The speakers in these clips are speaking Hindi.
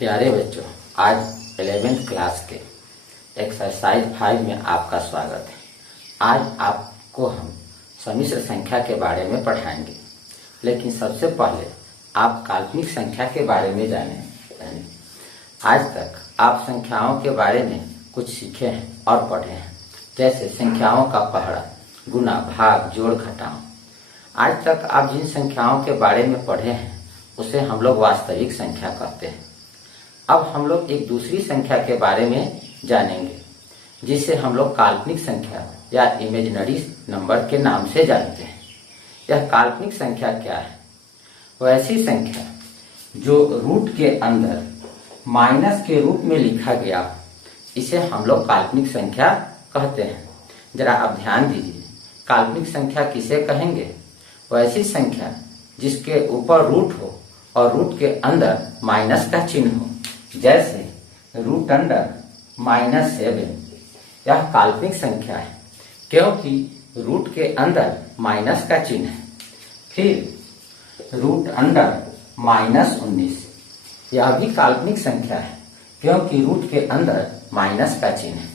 प्यारे बच्चों, आज 11th क्लास के एक्सरसाइज 5 में आपका स्वागत है। आज आपको हम सम्मिश्र संख्या के बारे में पढ़ाएंगे, लेकिन सबसे पहले आप काल्पनिक संख्या के बारे में जानें। आज तक आप संख्याओं के बारे में कुछ सीखे हैं और पढ़े हैं, जैसे संख्याओं का पहड़ा, गुना, भाग, जोड़, घटाव। आज तक आप जिन संख्याओं के बारे में पढ़े हैं उसे हम लोग वास्तविक संख्या कहते हैं। अब हम लोग एक दूसरी संख्या के बारे में जानेंगे, जिसे हम लोग काल्पनिक संख्या या इमेजिनरी नंबर के नाम से जानते हैं। यह काल्पनिक संख्या क्या है? वैसी संख्या जो रूट के अंदर माइनस के रूप में लिखा गया, इसे हम लोग काल्पनिक संख्या कहते हैं। जरा आप ध्यान दीजिए, काल्पनिक संख्या किसे कहेंगे? वैसी संख्या जिसके ऊपर रूट हो और रूट के अंदर माइनस का चिन्ह हो, जैसे रूट अंडर -7। यह काल्पनिक संख्या है क्योंकि रूट के अंदर माइनस का चिन्ह है। फिर रूट अंडर -19, यह भी काल्पनिक संख्या है क्योंकि रूट के अंदर माइनस का चिन्ह है।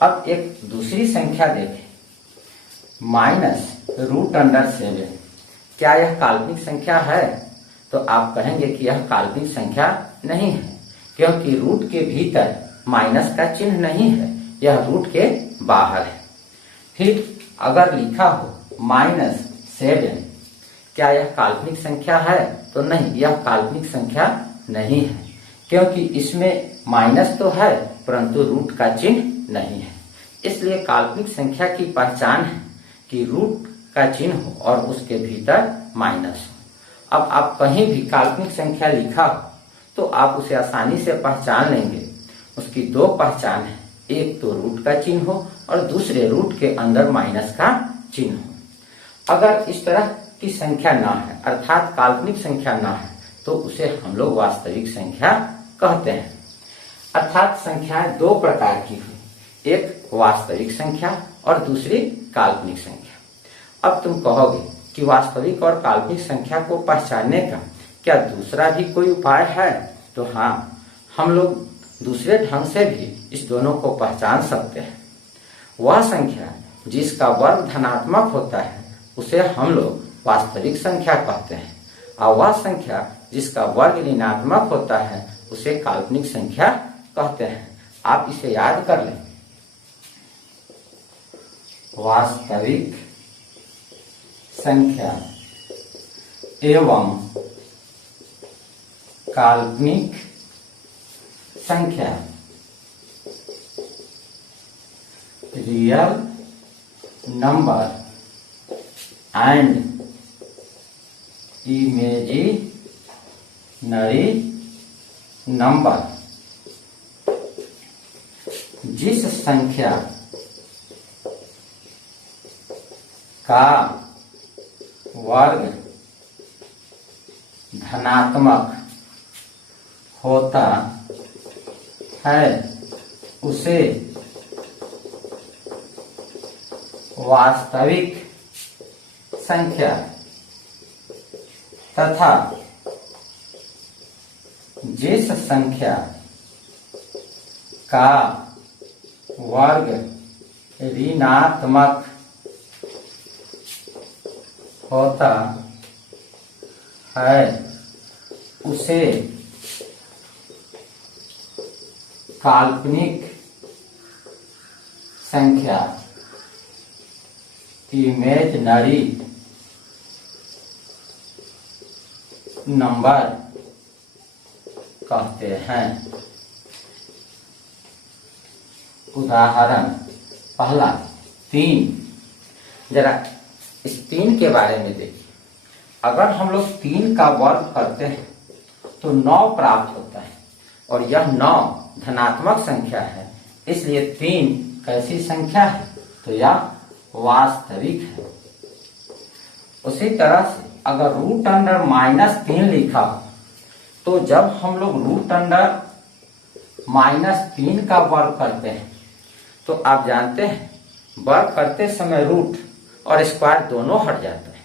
अब एक दूसरी संख्या देखें, -√7। क्या यह काल्पनिक संख्या है? तो आप कहेंगे कि यह काल्पनिक संख्या नहीं है, क्योंकि रूट के भीतर माइनस का चिन्ह नहीं है, यह रूट के बाहर है। फिर अगर लिखा हो -7, क्या यह काल्पनिक संख्या है? तो नहीं, यह काल्पनिक संख्या नहीं है, क्योंकि इसमें माइनस तो है परंतु रूट का चिन्ह नहीं है। इसलिए काल्पनिक संख्या की पहचान है कि रूट का चिन्ह हो और उसके भीतर माइनस हो। अब आप कहीं भी काल्पनिक संख्या लिखा हो तो आप उसे आसानी से पहचान लेंगे। उसकी दो पहचान है, एक तो रूट का चिन्ह हो और दूसरे रूट के अंदर माइनस का चिन्ह हो। अगर इस तरह की संख्या ना है, अर्थात काल्पनिक संख्या ना है, तो उसे हम लोग वास्तविक संख्या कहते हैं। अर्थात संख्याएं दो प्रकार की हुई, एक वास्तविक संख्या और दूसरी काल्पनिक संख्या। अब तुम कहोगे कि वास्तविक और काल्पनिक संख्या को पहचानने का क्या दूसरा भी कोई उपाय है? तो हाँ, हम लोग दूसरे ढंग से भी इस दोनों को पहचान सकते हैं। वह संख्या जिसका वर्ग धनात्मक होता है उसे हम लोग वास्तविक संख्या कहते हैं, और वह संख्या जिसका वर्ग ऋणात्मक होता है उसे काल्पनिक संख्या कहते हैं। आप इसे याद कर लें। वास्तविक संख्या एवं काल्पनिक संख्या, real number and imaginary number. जिस संख्या का वर्ग धनात्मक होता है उसे वास्तविक संख्या तथा जिस संख्या का वर्ग ऋणात्मक होता है उसे काल्पनिक संख्या, इमेजिनरी नंबर कहते हैं। उदाहरण पहला 3। जरा इस 3 के बारे में देखिए। अगर हम लोग 3 का वर्ग करते हैं तो 9 प्राप्त होता है, और यह 9 धनात्मक संख्या है, इसलिए 3 कैसी संख्या है? तो यह वास्तविक है। उसी तरह से अगर रूट अंडर -3 लिखा हो, तो जब हम लोग रूट अंडर -3 का वर्ग करते हैं तो आप जानते हैं वर्ग करते समय रूट और स्क्वायर दोनों हट जाता है।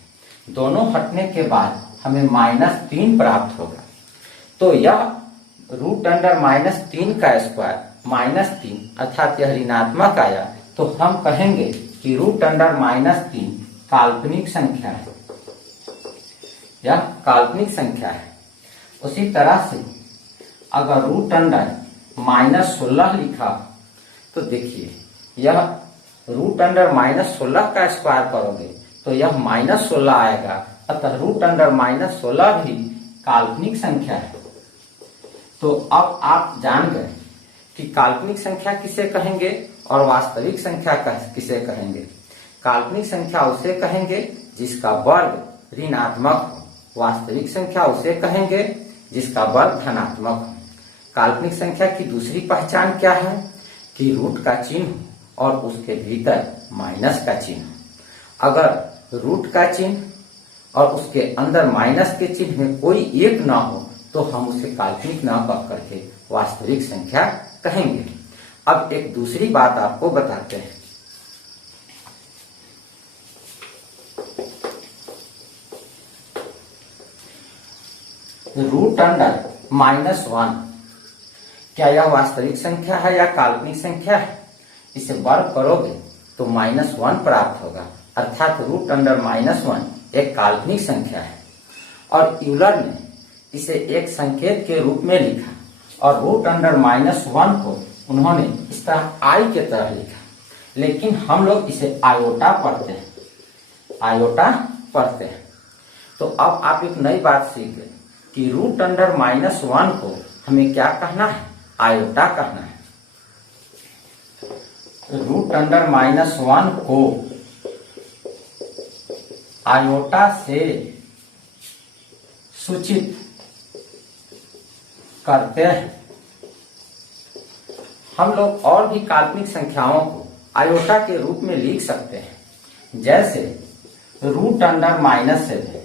दोनों हटने के बाद हमें -3 प्राप्त होगा। तो यह रूट अंडर -3 का स्क्वायर -3 अर्थात यह ऋणात्मक आया तो हम कहेंगे कि रूट अंडर -3 काल्पनिक संख्या है, यह काल्पनिक संख्या है। उसी तरह से अगर रूट अंडर -16 लिखा तो देखिए यह रूट अंडर -16 का स्क्वायर करोगे तो यह -16 आएगा, अतः रूट अंडर -16 भी काल्पनिक संख्या है। तो अब आप जान गए कि काल्पनिक संख्या किसे कहेंगे और वास्तविक संख्या किसे कहेंगे। काल्पनिक संख्या उसे कहेंगे जिसका वर्ग ऋणात्मक हो, वास्तविक संख्या उसे कहेंगे जिसका वर्ग धनात्मक हो। काल्पनिक संख्या की दूसरी पहचान क्या है कि रूट का चिन्ह और उसके भीतर माइनस का चिन्ह। अगर रूट का चिन्ह और उसके अंदर माइनस के चिन्ह में कोई एक ना हो तो हम उसे काल्पनिक ना कह करके वास्तविक संख्या कहेंगे। अब एक दूसरी बात आपको बताते हैं। रूट अंडर -1 क्या यह वास्तविक संख्या है या काल्पनिक संख्या है? इसे वर्ग करोगे तो -1 प्राप्त होगा, अर्थात रूट अंडर -1 एक काल्पनिक संख्या है। और यूलर ने इसे एक संकेत के रूप में लिखा और रूट अंडर -1 को उन्होंने इस तरह आई के तरह लिखा, लेकिन हम लोग इसे आयोटा पढ़ते हैं, आयोटा पढ़ते हैं। तो अब आप एक नई बात सीख गए कि रूट अंडर -1 को हमें क्या कहना है? आयोटा कहना है। रूट अंडर -1 को आयोटा से सूचित करते हैं। हम लोग और भी काल्पनिक संख्याओं को आयोटा के रूप में लिख सकते हैं, जैसे रूट अंडर -7।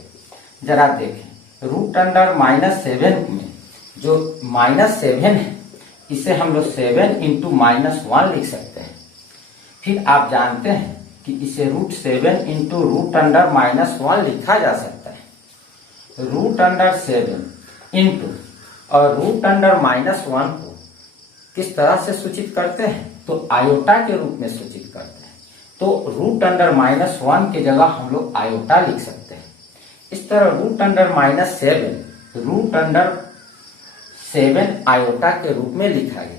जरा देखें, रूट अंडर -7 में जो -7 है इसे हम लोग 7 × -1 लिख सकते हैं। फिर आप जानते हैं कि इसे √7 × रूट अंडर -1 लिखा जा सकता है। रूट अंडर 7 इंटू और रूट अंडर -1 को किस तरह से सूचित करते हैं? तो आयोटा के रूप में सूचित करते हैं। तो रूट अंडर -1 की जगह हम लोग आयोटा लिख सकते हैं। इस तरह root under -7 root under 7 iota के रूप में लिखा गया।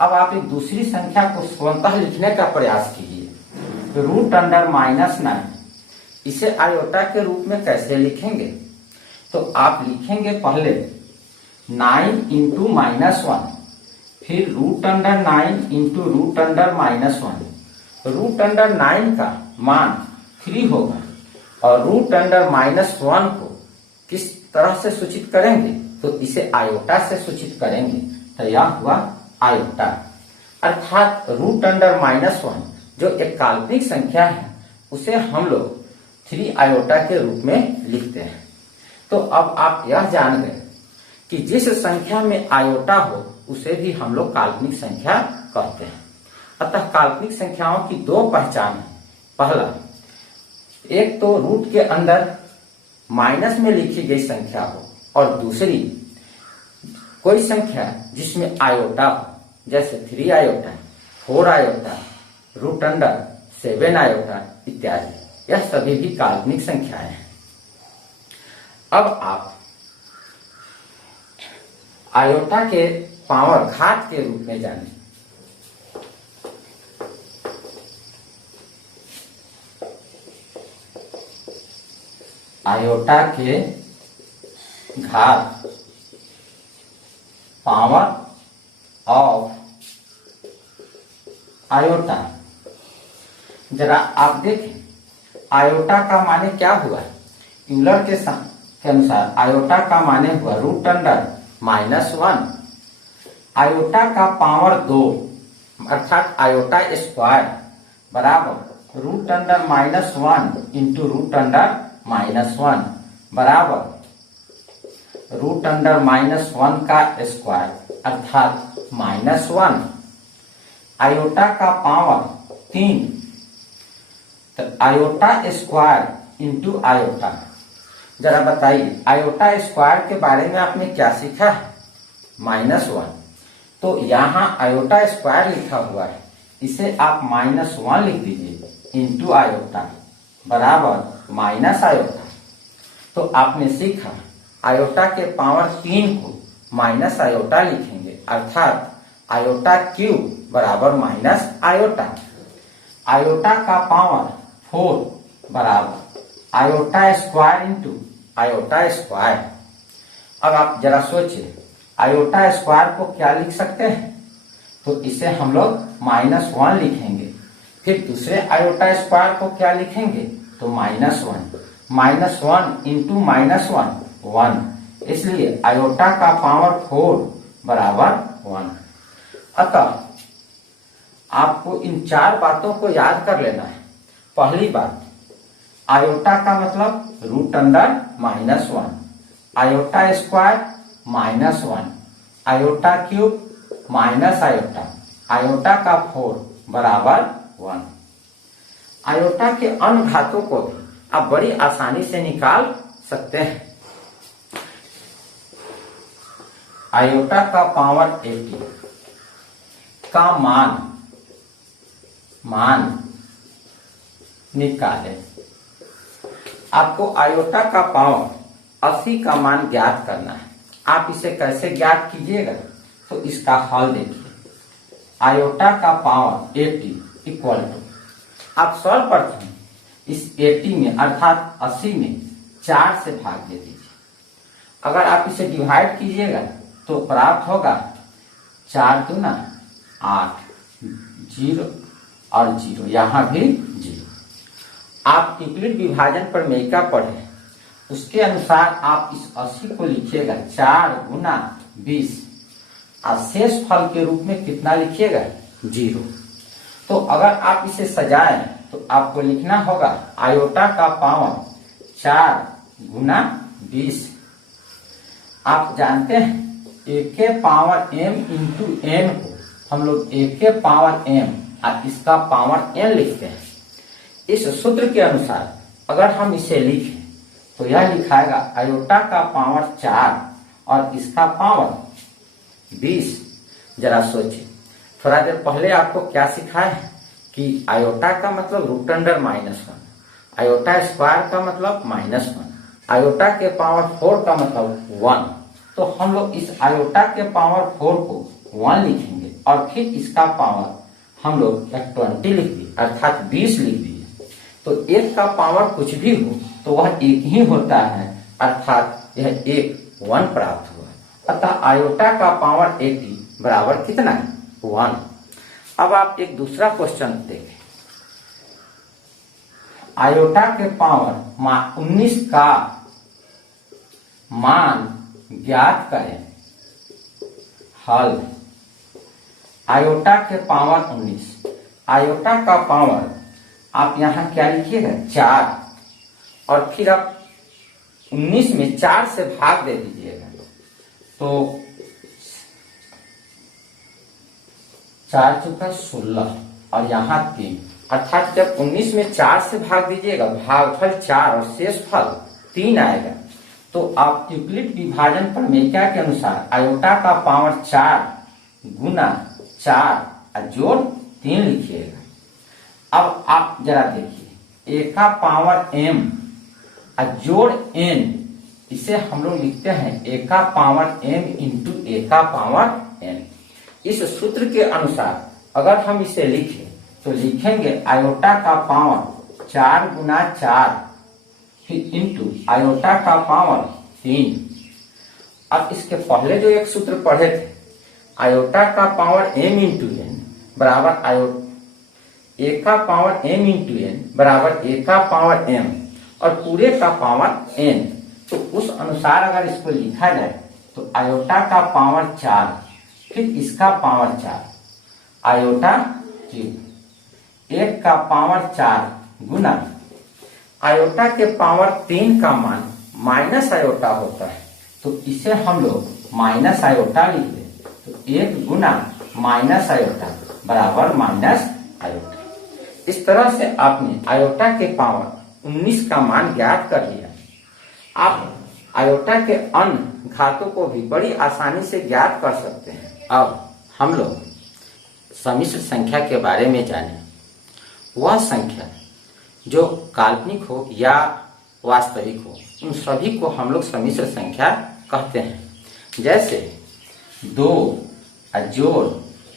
अब आप एक दूसरी संख्या को स्वतः लिखने का प्रयास कीजिए। रूट अंडर -9 इसे आयोटा के रूप में कैसे लिखेंगे? तो आप लिखेंगे पहले 9 × -1, फिर root under 9 × root under -1। Root under 9 का मान 3 होगा और रूट अंडर -1 को किस तरह से सूचित करेंगे? तो इसे आयोटा से सूचित करेंगे, तो यह हुआ आयोटा। अर्थात रूट अंडर -1 जो एक काल्पनिक संख्या है उसे हम लोग 3 आयोटा के रूप में लिखते हैं। तो अब आप यह जान गए कि जिस संख्या में आयोटा हो उसे भी हम लोग काल्पनिक संख्या कहते हैं। अतः काल्पनिक संख्याओं की 2 पहचान है। पहला, एक तो रूट के अंदर माइनस में लिखी गई संख्या हो, और दूसरी कोई संख्या जिसमें आयोटा हो, जैसे 3 iota, 4 iota, root under 7 iota इत्यादि। यह सभी भी काल्पनिक संख्याएं हैं। अब आप आयोटा के पावर घात के रूप में जानें। आयोटा के घात पावर ऑफ आयोटा। जरा आप देखें आयोटा का माने क्या हुआ? यूलर के अनुसार आयोटा का माने हुआ रूट अंडर -1। आयोटा का पावर 2 अर्थात आयोटा स्क्वायर बराबर रूट अंडर -1 × रूट अंडर -1 बराबर रूट अंडर -1 का स्क्वायर अर्थात -1। आयोटा का पावर 3, तो आयोटा स्क्वायर इंटू आयोटा। जरा बताइए आयोटा स्क्वायर के बारे में आपने क्या सीखा है? -1। तो यहाँ आयोटा स्क्वायर लिखा हुआ है, इसे आप -1 लिख दीजिए इंटू आयोटा बराबर माइनस आयोटा। तो आपने सीखा आयोटा के पावर 3 को माइनस आयोटा लिखेंगे, अर्थात आयोटा क्यूब बराबर माइनस आयोटा। आयोटा का पावर 4 बराबर iota square into iota square. अब आप जरा सोचिए, आयोटा स्क्वायर को क्या लिख सकते हैं? तो इसे हम लोग -1 लिखेंगे। फिर दूसरे आयोटा स्क्वायर को क्या लिखेंगे? तो -1। -1 इंटू -1 1, इसलिए आयोटा का पावर 4 बराबर 1। अतः आपको इन 4 बातों को याद कर लेना है। पहली बात, आयोटा का मतलब √(-1), iota square -1, iota cube minus iota, iota का 4 बराबर 1। आयोटा के अन्य घातों को भी आप बड़ी आसानी से निकाल सकते हैं। आयोटा का पावर 80 का मान निकालें। आपको आयोटा का पावर 80 का मान ज्ञात करना है। आप इसे कैसे ज्ञात कीजिएगा? तो इसका हल देखिए। आयोटा का पावर 80 इक्वल टू, आप सर्वप्रथम इस 80 में अर्थात 80 में 4 से भाग दे दीजिए। अगर आप इसे डिवाइड कीजिएगा तो प्राप्त होगा 4 दूना 8, 0 और 0, यहां भी 0। आप यूक्लिड विभाजन प्रमेयिका पढ़े, उसके अनुसार आप इस 80 को लिखिएगा 4 गुना 20 और शेष फल के रूप में कितना लिखिएगा? 0। तो अगर आप इसे सजाएं तो आपको लिखना होगा आयोटा का पावर 4 गुना 20। आप जानते हैं a के पावर m इंटू n को हम लोग a के पावर m और इसका पावर n लिखते हैं। इस सूत्र के अनुसार अगर हम इसे लिखें तो यह लिखाएगा आयोटा का पावर 4 और इसका पावर 20। जरा सोचिए, थोड़ा देर पहले आपको क्या सिखाया है कि आयोटा का मतलब √(-1), आयोटा स्क्वायर का मतलब -1, आयोटा के पावर 4 का मतलब 1। तो हम लोग इस आयोटा के पावर 4 को 1 लिखेंगे और फिर इसका पावर हम लोग 20 लिख दिए, अर्थात 20 लिख दिए। तो 1 का पावर कुछ भी हो तो वह 1 ही होता है, अर्थात यह 1 प्राप्त हुआ। अतः आयोटा का पावर 80 बराबर कितना है? 1। अब आप एक दूसरा क्वेश्चन देखें। आयोटा के पावर 19 का मान ज्ञात करें। हल, आयोटा के पावर 19, आयोटा का पावर आप यहां क्या लिखिएगा? 4 और फिर आप 19 में 4 से भाग दे दीजिएगा। तो 4 चुका 16 और यहाँ 3, अर्थात जब 19 में 4 से भाग दीजिएगा, भागफल 4 और शेष फल 3 आएगा। तो आप यूक्लिड विभाजन प्रमेयिका के अनुसार आयोटा का पावर 4 गुना 4 और जोड़ 3 लिखिएगा। अब आप जरा देखिए, a का पावर m और जोड़ n, इसे हम लोग लिखते हैं a का पावर m इंटू a का पावर n। इस सूत्र के अनुसार अगर हम इसे लिखें तो लिखेंगे आयोटा का पावर 4 गुना 4 फिर इंटू आयोटा का पावर 3। अब इसके पहले जो एक सूत्र पढ़े थे, आयोटा का पावर m इंटू n बराबर a का पावर m इंटू n बराबर a का पावर m और पूरे का पावर n। तो उस अनुसार अगर इसको लिखा जाए तो आयोटा का पावर 4 फिर इसका पावर 4, आयोटा क्यूब 1 का पावर 4 गुना आयोटा के पावर 3 का मान माइनस आयोटा होता है, तो इसे हम लोग माइनस आयोटा लिख दें। तो 1 गुना माइनस आयोटा बराबर माइनस आयोटा। इस तरह से आपने आयोटा के पावर 19 का मान ज्ञात कर लिया। आप आयोटा के अन्य घातों को भी बड़ी आसानी से ज्ञात कर सकते हैं। अब हम लोग सम्मिश्र संख्या के बारे में जानें। वह संख्या जो काल्पनिक हो या वास्तविक हो, उन सभी को हम लोग सम्मिश्र संख्या कहते हैं। जैसे 2 जोड़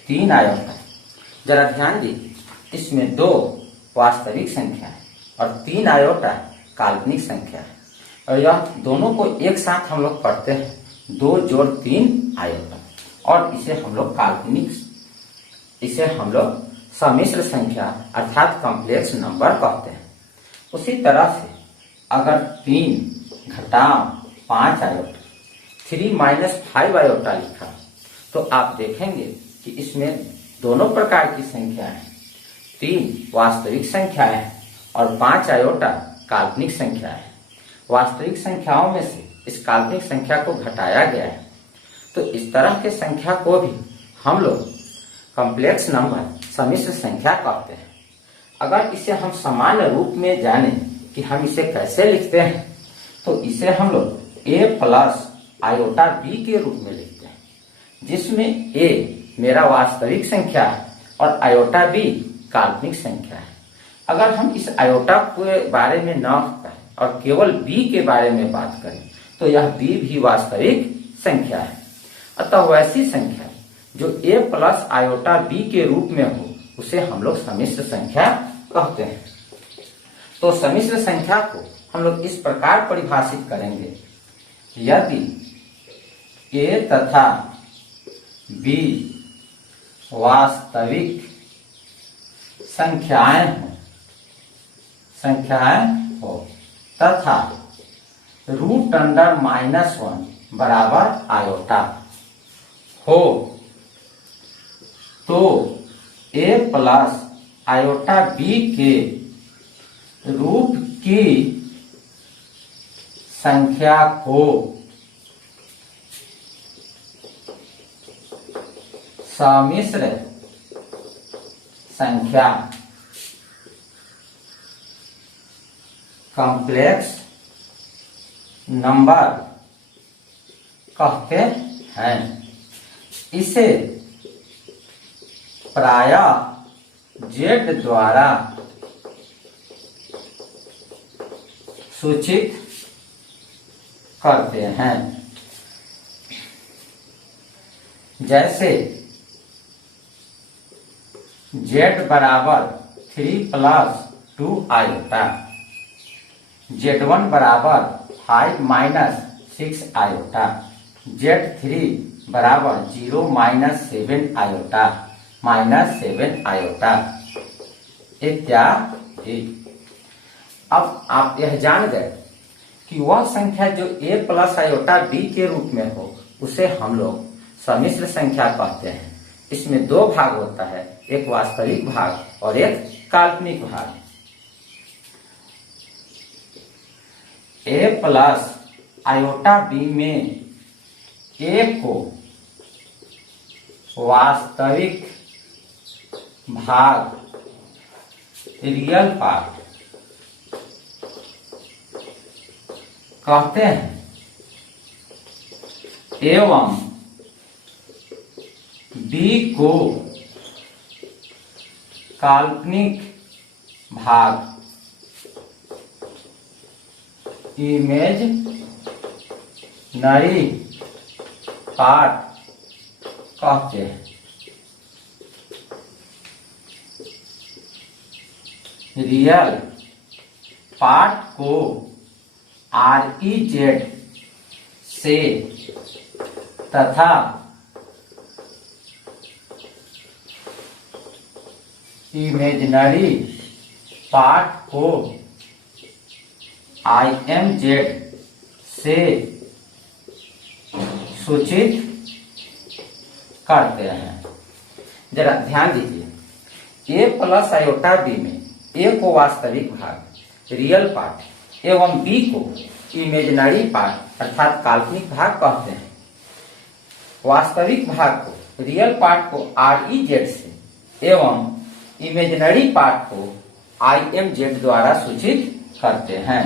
3 आयोटा, जरा ध्यान दीजिए, इसमें 2 वास्तविक संख्या है और 3 आयोटा काल्पनिक संख्या है, और यह दोनों को एक साथ हम लोग पढ़ते हैं 2 जोड़ 3 आयोटा, और इसे हम लोग सम्मिश्र संख्या अर्थात कॉम्प्लेक्स नंबर कहते हैं। उसी तरह से अगर 3 घटाव 5 आयोटा 3 - 5 आयोटा लिखा, तो आप देखेंगे कि इसमें दोनों प्रकार की संख्या है। 3 वास्तविक संख्या है और 5 आयोटा काल्पनिक संख्या है। वास्तविक संख्याओं में से इस काल्पनिक संख्या को घटाया गया है, तो इस तरह के संख्या को भी हम लोग कॉम्प्लेक्स नंबर सम्मिश्र संख्या कहते हैं। अगर इसे हम सामान्य रूप में जाने कि हम इसे कैसे लिखते हैं, तो इसे हम लोग a प्लस आयोटा b के रूप में लिखते हैं, जिसमें a मेरा वास्तविक संख्या है और आयोटा b काल्पनिक संख्या है। अगर हम इस आयोटा के बारे में न कहें और केवल b के बारे में बात करें, तो यह b भी वास्तविक संख्या है। अतः वैसी संख्या जो a प्लस आयोटा b के रूप में हो, उसे हम लोग सम्मिश्र संख्या कहते हैं। तो सम्मिश्र संख्या को हम लोग इस प्रकार परिभाषित करेंगे, यदि a तथा b वास्तविक संख्याएं हो तथा √(-1) बराबर आयोटा हो, तो a प्लस आयोटा b के रूट की संख्या को सम्मिश्र संख्या कॉम्प्लेक्स नंबर कहते हैं। इसे प्रायः z द्वारा सूचित करते हैं। जैसे z बराबर 3 + 2 आयोटा, z1 बराबर 5 - 6 आयोटा, z3 बराबर 0 - 7 आयोटा -7 आयोटा इत्यादि। अब आप यह जान गए कि वह संख्या जो a प्लस आयोटा b के रूप में हो, उसे हम लोग सम्मिश्र संख्या कहते हैं। इसमें 2 भाग होता है, एक वास्तविक भाग और एक काल्पनिक भाग। a प्लस आयोटा b में a को वास्तविक भाग रियल पार्ट कहते हैं, एवं b को काल्पनिक भाग इमेजिनरी पार्ट कहते हैं। रियल पार्ट को REZ से तथा इमेजिनरी पार्ट को IMZ से सूचित करते हैं। जरा ध्यान दीजिए, a प्लस आयोटा b में a को वास्तविक भाग रियल पार्ट एवं b को इमेजिनरी पार्ट अर्थात काल्पनिक भाग कहते हैं। वास्तविक भाग को रियल पार्ट को REZ से एवं इमेजिनरी पार्ट को IMZ द्वारा सूचित करते हैं।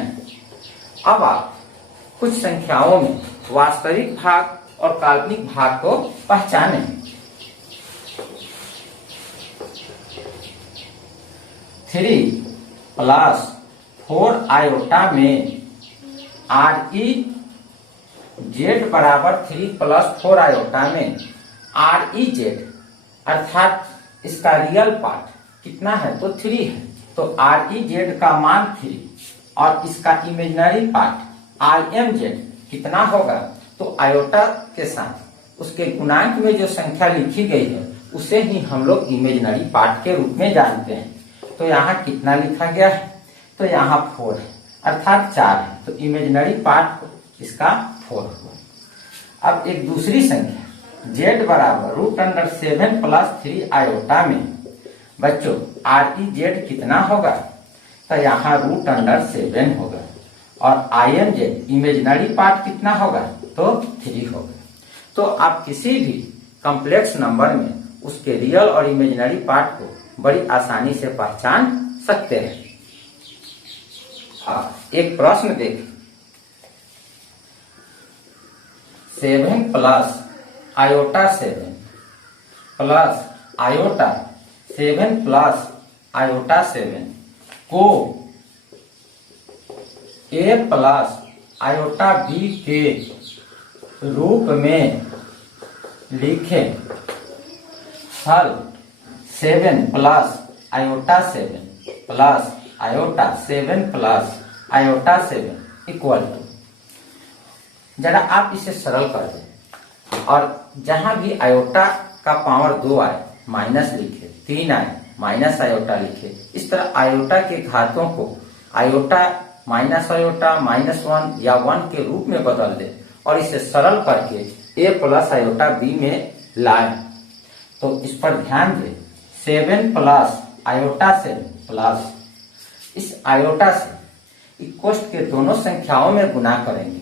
अब आप कुछ संख्याओं में वास्तविक भाग और काल्पनिक भाग को पहचानें। 3 + 4 आयोटा में REZ बराबर 3 + 4 आयोटा में REZ अर्थात इसका रियल पार्ट कितना है तो 3 है। तो REZ का मान 3 और इसका इमेजिनरी पार्ट IMZ कितना होगा तो आयोटा के साथ उसके गुणांक में जो संख्या लिखी गई है उसे ही हम लोग इमेजिनरी पार्ट के रूप में जानते हैं। तो यहाँ कितना लिखा गया है तो यहाँ 4 है अर्थात 4 है। तो इमेजिनरी पार्ट इसका 4 हुआ। अब एक दूसरी संख्या Z बराबर √7 + 3 आयोटा में बच्चों REZ कितना होगा तो यहाँ √7 होगा और IMZ इमेजिनरी पार्ट कितना होगा तो 3 होगा। तो आप किसी भी कॉम्प्लेक्स नंबर में उसके रियल और इमेजिनरी पार्ट को बड़ी आसानी से पहचान सकते हैं। एक प्रश्न देखें। 7 + आयोटा 7 + आयोटा 7 + आयोटा 7 को A + आयोटा B के रूप में लिखें। हल 7 + iota 7 + iota 7 + iota 7 equal to, जरा आप इसे सरल कर दें और जहां भी आयोटा का पावर 2 आए माइनस लिखे, 3 आए माइनस आयोटा लिखे। इस तरह आयोटा के घातों को आयोटा माइनस आयोटा -1 या 1 के रूप में बदल दे और इसे सरल करके A + आयोटा B में लाए। तो इस पर ध्यान दें। 7 + आयोटा 7 प्लस इस आयोटा से इक्वस्ट के दोनों संख्याओं में गुना करेंगे।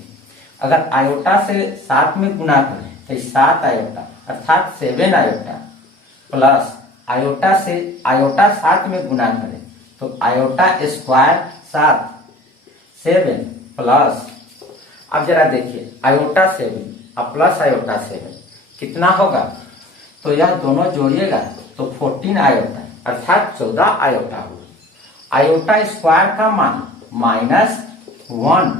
अगर आयोटा से 7 में गुना करें तो 7 आयोटा अर्थात 7 आयोटा प्लस आयोटा से आयोटा 7 में गुना करें तो आयोटा स्क्वायर 7 7 प्लस, अब जरा देखिए आयोटा 7 और प्लस आयोटा 7 कितना होगा तो यह दोनों जोड़िएगा तो 14 आयोटा अर्थात 14 आयोटा होगा। आयोटा स्क्वायर का मान -1,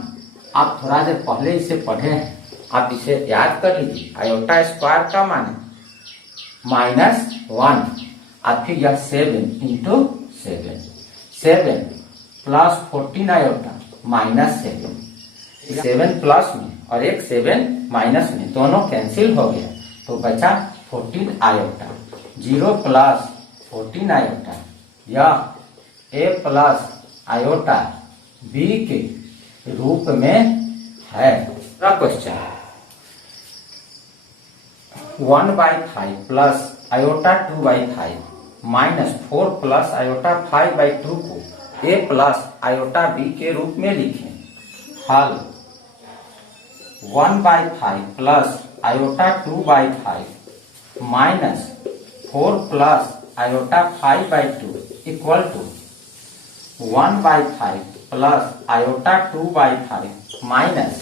आप थोड़ा देर पहले इसे पढ़े हैं, आप इसे याद कर लीजिए। आयोटा स्क्वायर का मान -1 और फिर यह 7 × 7 प्लस 14 आयोटा -7, 7 प्लस में और एक 7 माइनस में दोनों कैंसिल हो गया तो बचा 14 आयोटा। 0 + 14 आयोटा यह A + आयोटा B के रूप में है। क्वेश्चन 1/5 प्लस आयोटा 2/5 -4 + आयोटा 5/2 को A + आयोटा B के रूप में लिखें। हल 1/5 plus iota 2/5 -4 + iota 5/2 equal to 1/5 plus iota 2/5 minus,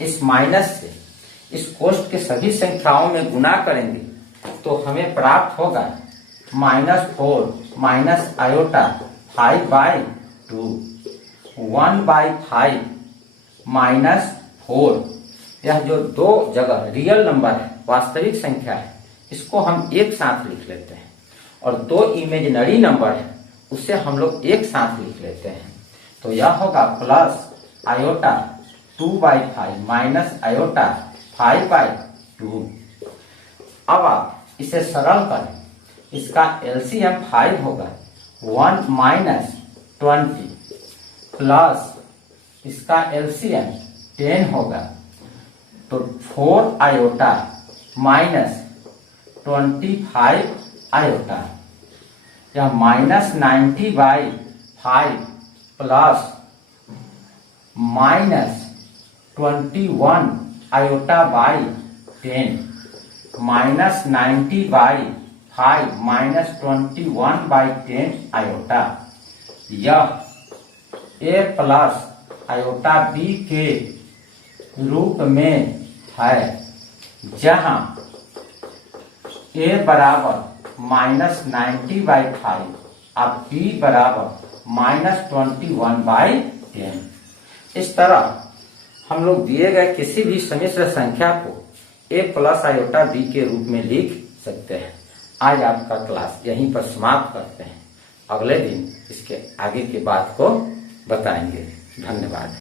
इस माइनस से इस कोष्ठ के सभी संख्याओं में गुना करेंगे तो हमें प्राप्त होगा -4 माइनस आयोटा 5/2 1/5 -4। यह जो दो जगह रियल नंबर है, वास्तविक संख्या है, इसको हम एक साथ लिख लेते हैं और दो इमेजिनरी नंबर है उसे हम लोग एक साथ लिख लेते हैं। तो यह होगा प्लस आयोटा 2/5 माइनस आयोटा 5/2। अब आप इसे सरल करें, इसका LCM 5 होगा 1 - 20 प्लस इसका LCM 10 होगा तो 4 आयोटा माइनस 25 आयोटा, यह -90/5 प्लस -21 आयोटा बाई 10 -90/5 -21/10 आयोटा, यह A + आयोटा B के रूप में है जहां a बराबर -90/5 और b बराबर -21/10। इस तरह हम लोग दिए गए किसी भी सम्मिश्र संख्या को a प्लस आयोटा b के रूप में लिख सकते हैं। आज आपका क्लास यहीं पर समाप्त करते हैं। अगले दिन इसके आगे की बात को बताएंगे। धन्यवाद।